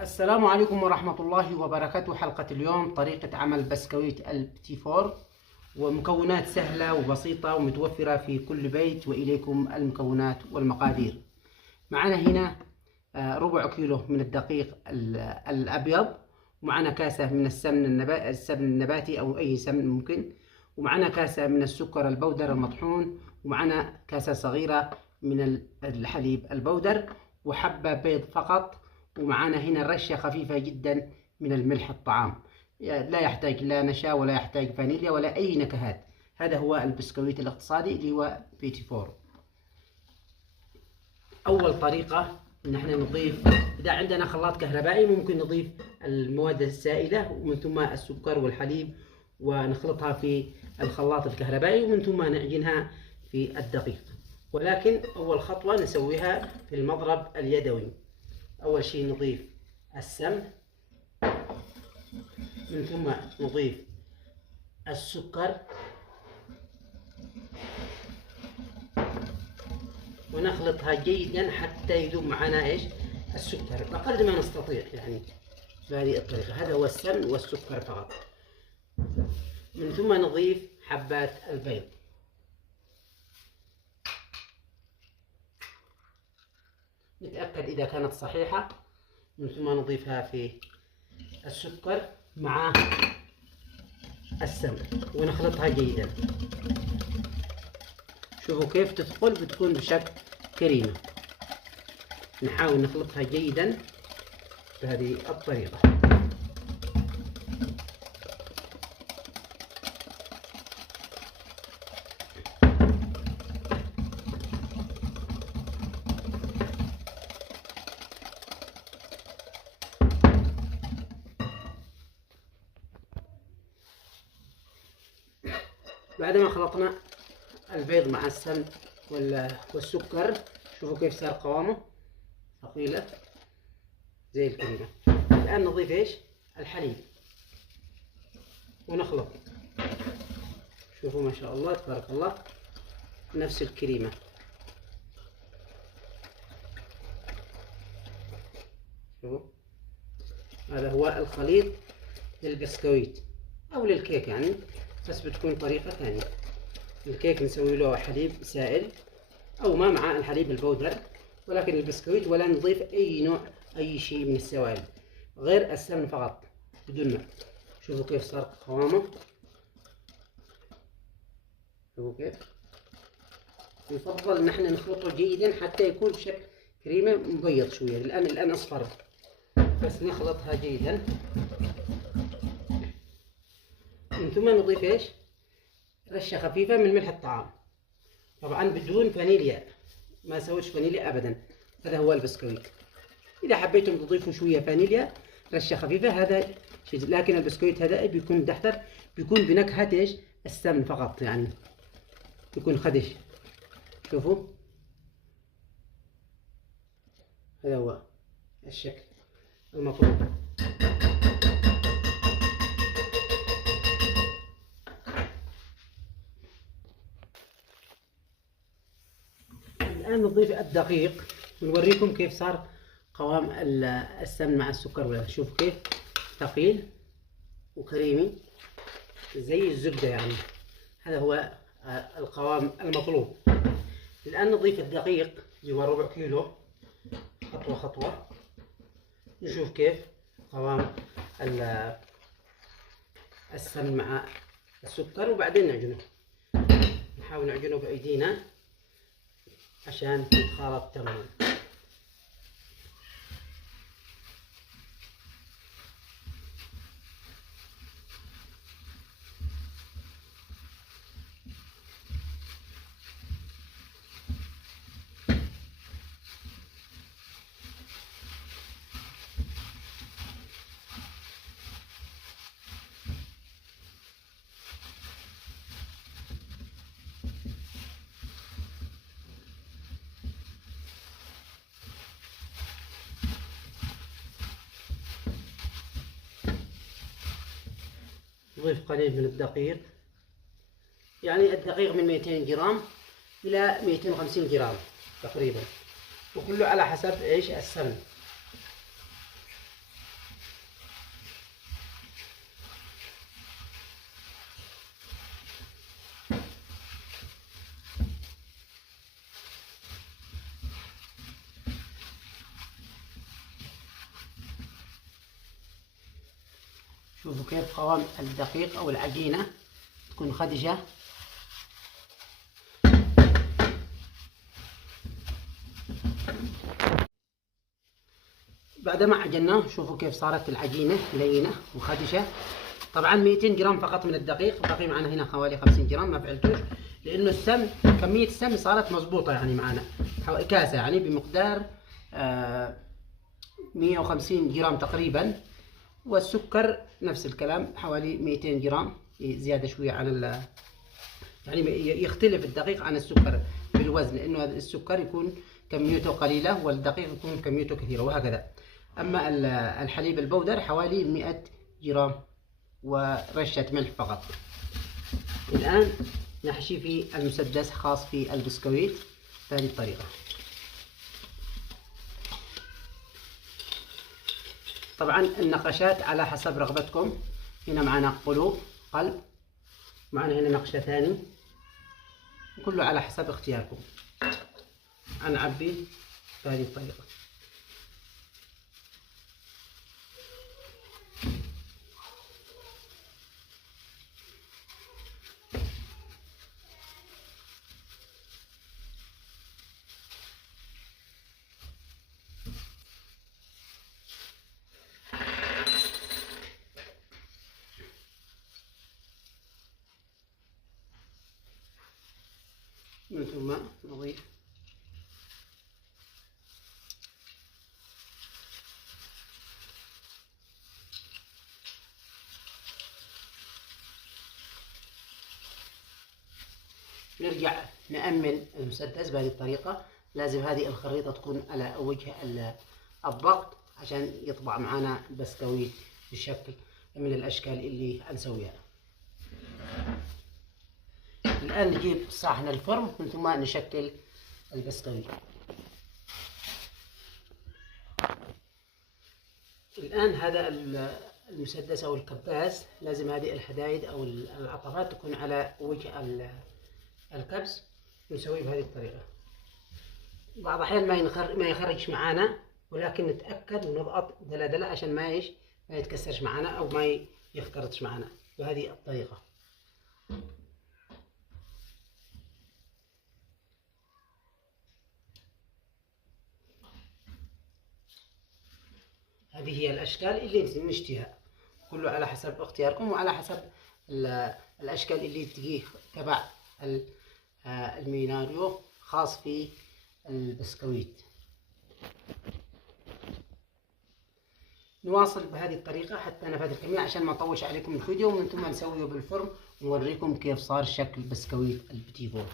السلام عليكم ورحمة الله وبركاته. حلقة اليوم طريقة عمل بسكويت البتي فور، ومكونات سهلة وبسيطة ومتوفرة في كل بيت، وإليكم المكونات والمقادير. معنا هنا ربع كيلو من الدقيق الأبيض، ومعنا كاسة من السمن النباتي أو أي سمن ممكن، ومعنا كاسة من السكر البودر المطحون، ومعنا كاسة صغيرة من الحليب البودر، وحبة بيض فقط، ومعانا هنا رشة خفيفة جدا من الملح الطعام. لا يحتاج لا نشا ولا يحتاج فانيليا ولا أي نكهات. هذا هو البسكويت الاقتصادي اللي هو بيتي فور. أول طريقة إن احنا نضيف، إذا عندنا خلاط كهربائي ممكن نضيف المواد السائلة ومن ثم السكر والحليب ونخلطها في الخلاط الكهربائي، ومن ثم نعجنها في الدقيق. ولكن أول خطوة نسويها في المضرب اليدوي. أول شيء نضيف السمن، من ثم نضيف السكر، ونخلطها جيدا حتى يذوب معنا ايش؟ السكر بقدر ما نستطيع، يعني بهذه الطريقة. هذا هو السمن والسكر فقط. من ثم نضيف حبات البيض، نتأكد إذا كانت صحيحة. من ثم نضيفها في السكر مع السمن ونخلطها جيدا. شوفوا كيف تثقل، بتكون بشكل كريمة. نحاول نخلطها جيدا بهذه الطريقة. بعد ما خلطنا البيض مع السمن والسكر، شوفوا كيف صار قوامه ثقيلة زي الكريمة. الآن نضيف ايش؟ الحليب ونخلط. شوفوا ما شاء الله تبارك الله، نفس الكريمة. شوفوا هذا هو الخليط للبسكويت أو للكيك يعني، بس بتكون طريقة ثانية. الكيك نسوي له حليب سائل أو ما مع الحليب البودر، ولكن البسكويت ولا نضيف أي نوع أي شيء من السوائل غير السمن فقط بدون ماء. شوفوا كيف صار قوامه، شوفوا كيف. يفضل إن احنا نخلطه جيدا حتى يكون بشكل كريمة مبيض شوية. الآن أصفر، بس نخلطها جيدا. من ثم نضيف ايش؟ رشة خفيفة من ملح الطعام، طبعا بدون فانيليا، ما سويتش فانيليا ابدا. هذا هو البسكويت. اذا حبيتم تضيفوا شوية فانيليا رشة خفيفة هذا شيء، لكن البسكويت هذا بيكون دحتر، بيكون بنكهة ايش؟ السمن فقط، يعني بيكون خدش. شوفوا هذا هو الشكل المطلوب. الآن نضيف الدقيق ونوريكم كيف صار قوام السمن مع السكر. شوفوا كيف ثقيل وكريمي زي الزبدة يعني. هذا هو القوام المطلوب. الآن نضيف الدقيق اللي هو ربع كيلو، خطوة خطوة. نشوف كيف قوام السمن مع السكر، وبعدين نعجنه. نحاول نعجنه بأيدينا عشان يتخالط تماما. نضيف قليل من الدقيق، يعني الدقيق من 200 جرام إلى 250 جرام تقريبا، وكله على حسب ايش السمن. شوفوا كيف قوام الدقيق أو العجينة تكون خدجة. بعدما عجناه شوفوا كيف صارت العجينة لينة وخدجة. طبعا 200 جرام فقط من الدقيق، باقي معنا هنا حوالي 50 جرام ما فعلتوش، لأنه السمن كمية السمن صارت مضبوطة يعني معنا كاسة يعني بمقدار 150 جرام تقريبا. والسكر نفس الكلام حوالي 200 جرام، زيادة شوية عن يعني يختلف الدقيق عن السكر بالوزن، لأنه السكر يكون كميته قليلة والدقيق يكون كميته كثيرة وهكذا. أما الحليب البودر حوالي 100 جرام ورشة ملح فقط. الآن نحشي في المسدس خاص في البسكويت بهذه الطريقة. طبعا النقشات على حسب رغبتكم، هنا معنا قلب، معنا هنا نقشة ثاني، كله على حسب اختياركم. نعبي بهذه الطريقة. من ثم نضيف نرجع نأمن المسدس بهذه الطريقة. لازم هذه الخريطة تكون على وجه الضغط عشان يطبع معنا بسكويت بالشكل من الأشكال اللي هنسويها. الآن نجيب صحن الفرن من ثم نشكل البسكويت. الآن هذا المسدس أو الكباس لازم هذه الحدايد أو العطفات تكون على وجه الكبس. نسويه بهذه الطريقة. بعض الأحيان ما يخرجش معانا، ولكن نتأكد ونضغط دلدلة عشان ما يتكسرش معانا أو ما يختلطش معانا بهذه الطريقة. هذه هي الأشكال اللي نشتيها، كله على حسب اختياركم وعلى حسب الأشكال اللي تجيه تبع الميناريو خاص في البسكويت. نواصل بهذه الطريقة حتى نفذ الكمية عشان ما نطولش عليكم الفيديو، ومن ثم نسويه بالفرن ونوريكم كيف صار شكل بسكويت البتي فور.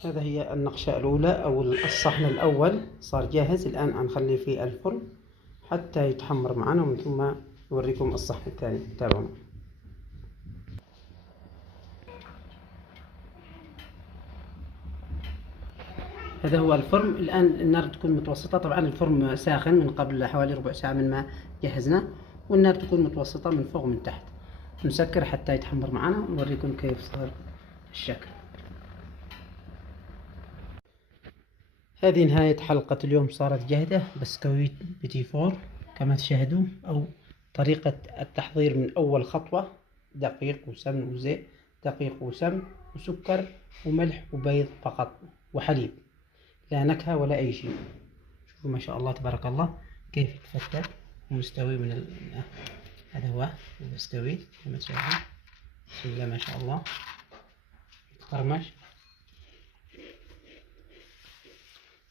هذا هي النقشة الأولى أو الصحن الأول صار جاهز. الآن هنخليه في الفرن حتى يتحمر معنا، ومن ثم نوريكم الصحن الثاني. تابعونا. هذا هو الفرن. الآن النار تكون متوسطة، طبعا الفرن ساخن من قبل حوالي ربع ساعة من ما جهزنا، والنار تكون متوسطة من فوق ومن تحت. نسكر حتى يتحمر معنا ونوريكم كيف صار الشكل. هذه نهاية حلقة اليوم، صارت جاهزة بسكويت بتي فور كما تشاهدوا، أو طريقة التحضير من أول خطوة: دقيق وسمن وزيت، دقيق وسمن وسكر وملح وبيض فقط وحليب، لا نكهة ولا أي شيء. شوفوا ما شاء الله تبارك الله كيف يتفتت ومستوي من هذا هو البسكويت كما تشاهدون. بسم الله ما شاء الله يتقرمش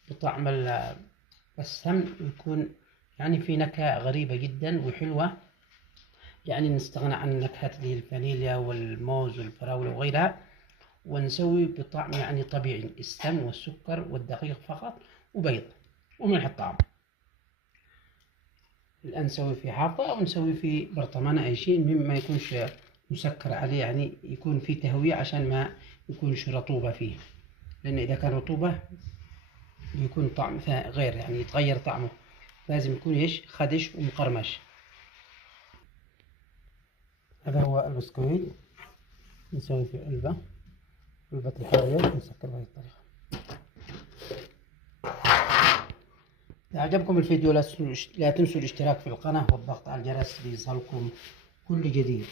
بطعم السمن، يكون يعني في نكهة غريبة جدا وحلوة، يعني نستغنى عن نكهات الفانيليا والموز والفراولة وغيرها، ونسوي بطعم يعني طبيعي: السمن والسكر والدقيق فقط وبيض وملح الطعام. الآن نسوي في حافظة أو نسوي في برطمان، أي شيء مما يكونش مسكر عليه، يعني يكون فيه تهوية عشان ما يكونش رطوبة فيه، لأن إذا كان رطوبة يكون طعم غير، يعني يتغير طعمه. لازم يكون خدش ومقرمش. هذا هو البسكويت نسوي في علبة الحلويات ونسكر بهذه الطريقة. إذا عجبكم الفيديو لا تنسوا الاشتراك في القناة والضغط على الجرس ليصلكم كل جديد.